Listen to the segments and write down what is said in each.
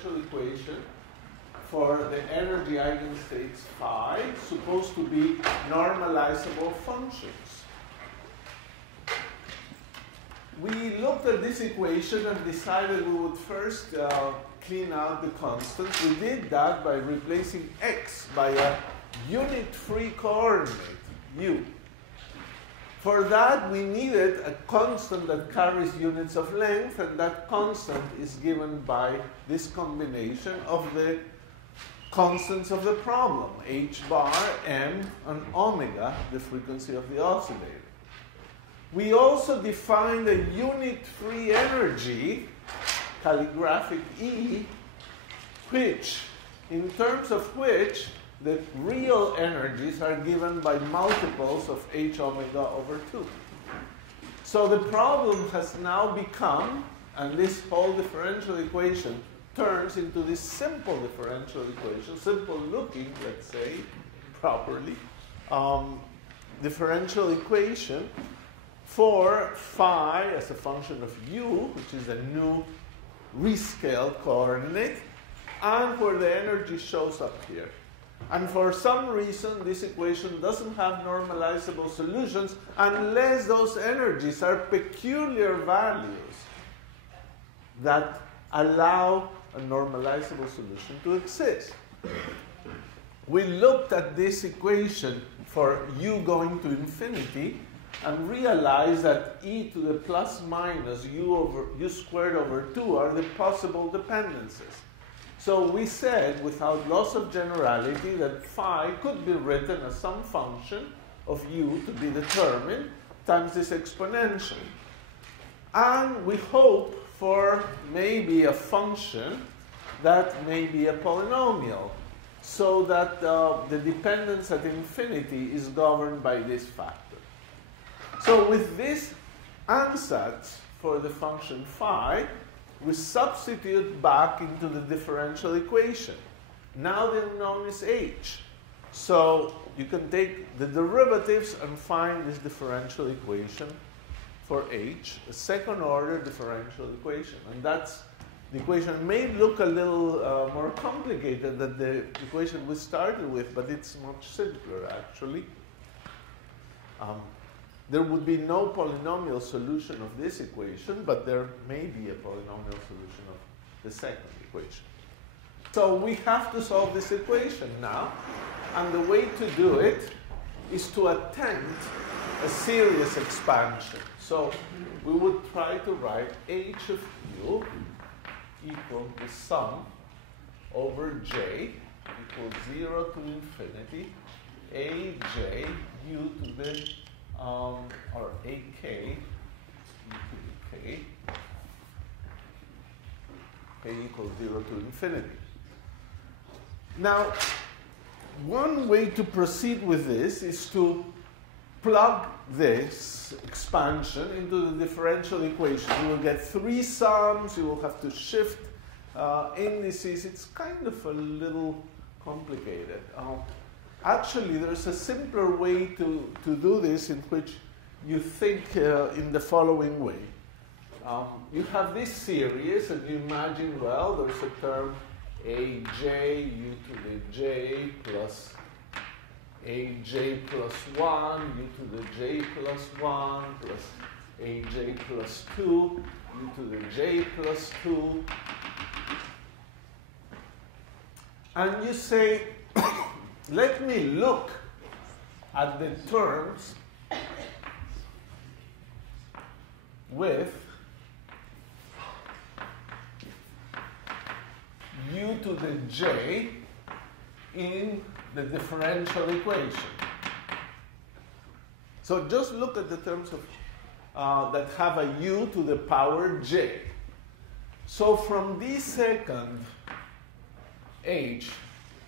differential equation for the energy eigenstates phi supposed to be normalizable functions. We looked at this equation and decided we would first clean out the constants. We did that by replacing x by a unit-free coordinate, u. For that, we needed a constant that carries units of length, and that constant is given by this combination of the constants of the problem, h bar, m, and omega, the frequency of the oscillator. We also defined a unit-free energy, calligraphic E, in terms of which the real energies are given by multiples of h omega over 2. So the problem has now become, and this whole differential equation turns into this simple differential equation, simple looking, let's say, properly, differential equation for phi as a function of u, which is a new rescaled coordinate, and where the energy shows up here. And for some reason, this equation doesn't have normalizable solutions unless those energies are peculiar values that allow a normalizable solution to exist. We looked at this equation for u going to infinity and realized that e to the plus minus u squared over 2 are the possible dependencies. So we said, without loss of generality, that phi could be written as some function of u to be determined times this exponential. And we hope for maybe a function that may be a polynomial, so that the dependence at infinity is governed by this factor. So with this ansatz for the function phi, we substitute back into the differential equation. Now the unknown is h. So you can take the derivatives and find this differential equation for h, a second order differential equation. And that's the equation. It may look a little more complicated than the equation we started with, but it's much simpler actually. There would be no polynomial solution of this equation, but there may be a polynomial solution of the second equation. So we have to solve this equation now, and the way to do it is to attempt a series expansion. So we would try to write h of u equal the sum over j equals 0 to infinity, aj u to the or ak e to the k equals 0 to infinity. Now, one way to proceed with this is to plug this expansion into the differential equation. You will get three sums. You will have to shift indices. It's kind of a little complicated. Actually, there's a simpler way to do this, in which you think in the following way. You have this series, and you imagine, well, there's a term aj u to the j plus aj plus 1 u to the j plus 1 plus aj plus 2 u to the j plus 2. And you say, let me look at the terms with u to the j in the differential equation. So just look at the terms of that have a u to the power j. So from d second h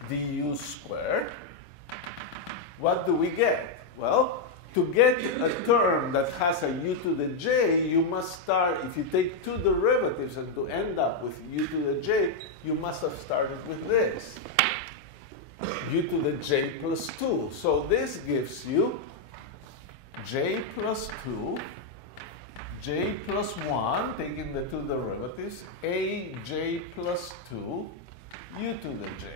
du squared, what do we get? Well, to get a term that has a u to the j, you must start, if you take two derivatives and to end up with u to the j, you must have started with this, u to the j plus 2. So this gives you j plus 2 j plus 1, taking the two derivatives, aj plus 2, u to the j.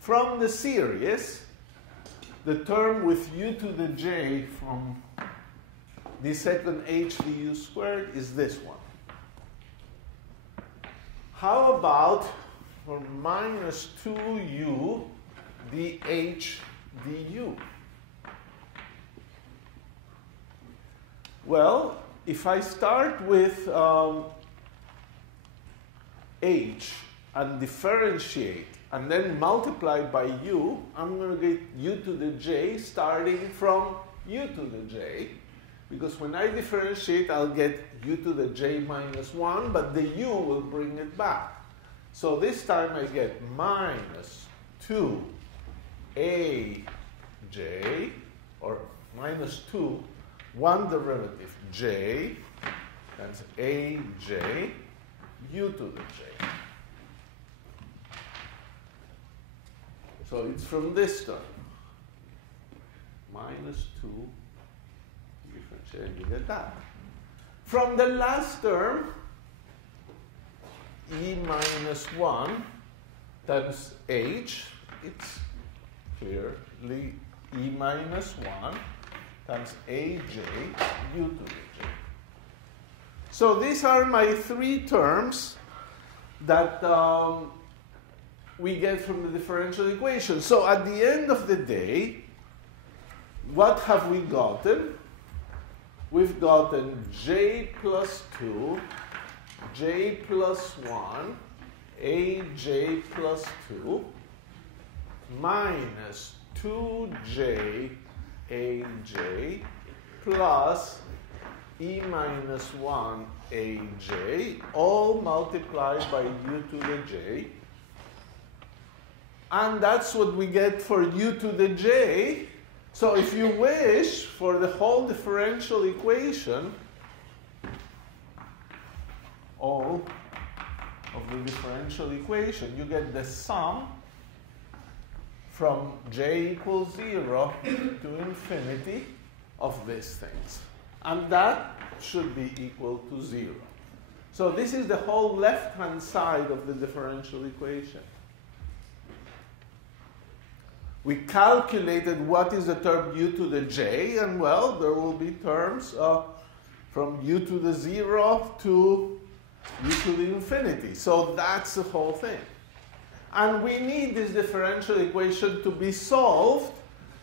From the series, the term with u to the j from the second h du squared is this one. How about for minus 2u dh du? Well, if I start with h and differentiate and then multiply by u, I'm going to get u to the j starting from u to the j. Because when I differentiate, I'll get u to the j minus 1, but the u will bring it back. So this time I get minus 2aj, or minus 2, one derivative, j, that's aj, u to the j. So it's from this term, minus 2, differentiate, you get that. From the last term, e minus 1 times h, it's clearly e minus 1 times aj, u to the j. So these are my three terms that we get from the differential equation. So at the end of the day, what have we gotten? We've gotten j plus 2, j plus 1, aj plus 2, minus 2j aj plus e minus 1 aj, all multiplied by u to the j. And that's what we get for u to the j. So if you wish, for the whole differential equation, all of the differential equation, you get the sum from j equals 0 to infinity of these things. And that should be equal to 0. So this is the whole left-hand side of the differential equation. We calculated what is the term u to the j, and well, there will be terms from u to the 0 to u to the infinity. So that's the whole thing. And we need this differential equation to be solved,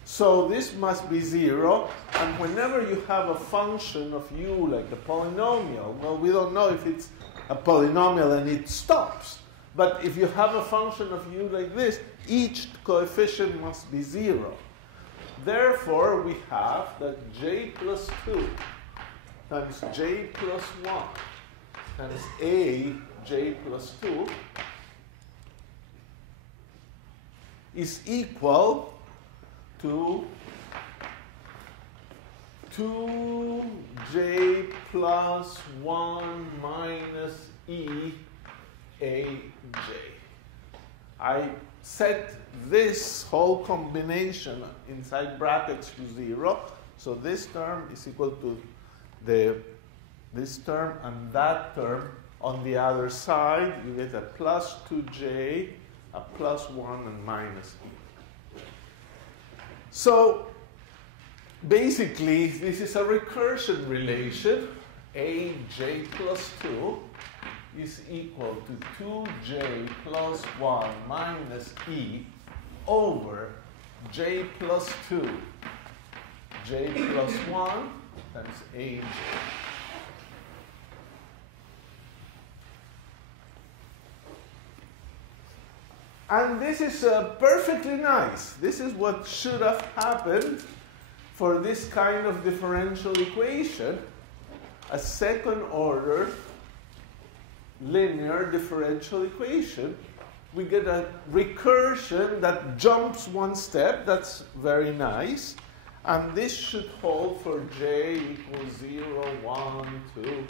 so this must be 0. And whenever you have a function of u, like a polynomial, well, we don't know if it's a polynomial and it stops. But if you have a function of u like this, each coefficient must be 0. Therefore, we have that j plus 2 times j plus 1 times a j plus 2 is equal to 2j plus 1 minus e aj. I set this whole combination inside brackets to 0. So this term is equal to this term and that term. On the other side, you get a plus 2j, a plus 1, and minus e. So basically, this is a recursion relation. aj plus 2 is equal to 2j plus 1 minus e over j plus 2, j plus 1 times aj. And this is perfectly nice. This is what should have happened for this kind of differential equation, a second order linear differential equation. We get a recursion that jumps one step. That's very nice. And this should hold for j equals 0, 1, 2,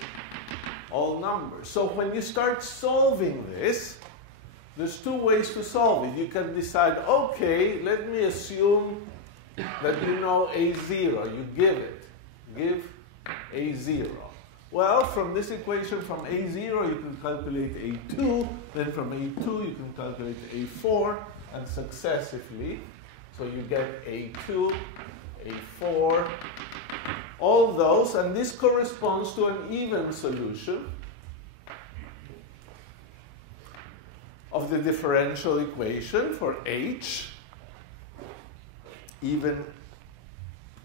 all numbers. So when you start solving this, there's two ways to solve it. You can decide, okay, let me assume that you know a0. You give it. Give a0. Well, from this equation, from A0, you can calculate A2. Then from A2, you can calculate A4, and successively. So you get A2, A4, all those, and this corresponds to an even solution of the differential equation for H, even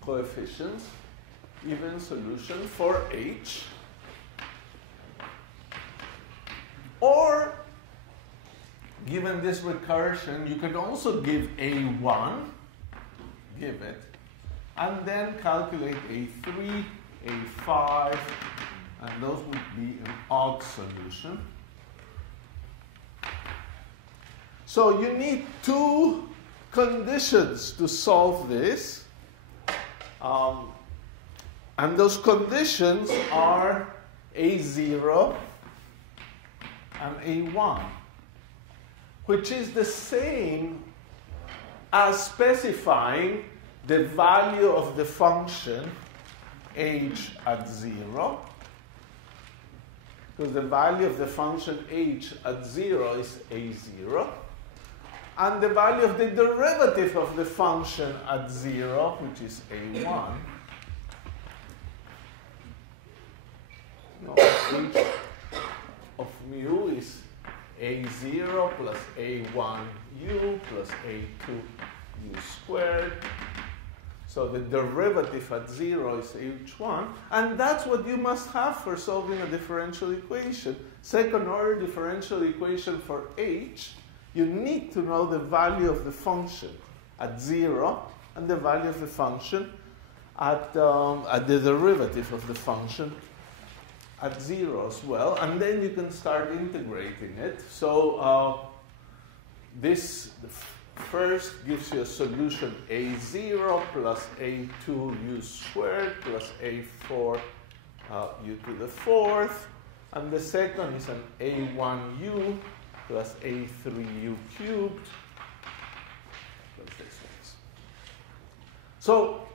coefficients, even solution for H. Or, given this recursion, you can also give A1, give it, and then calculate A3, A5, and those would be an odd solution. So you need two conditions to solve this. And those conditions are A0 and A1, which is the same as specifying the value of the function h at 0, because the value of the function h at 0 is A0, and the value of the derivative of the function at 0, which is A1. No, h of mu is A0 plus A1u plus A2u squared. So the derivative at 0 is h1. And that's what you must have for solving a differential equation. Second order differential equation for h, you need to know the value of the function at 0 and the value of the function at the derivative of the function at 0 as well, and then you can start integrating it. So this first gives you a solution A0 plus A2u squared plus A4 u to the fourth, and the second is an A1u plus A3u cubed plus this one. So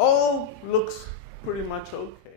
all looks pretty much okay.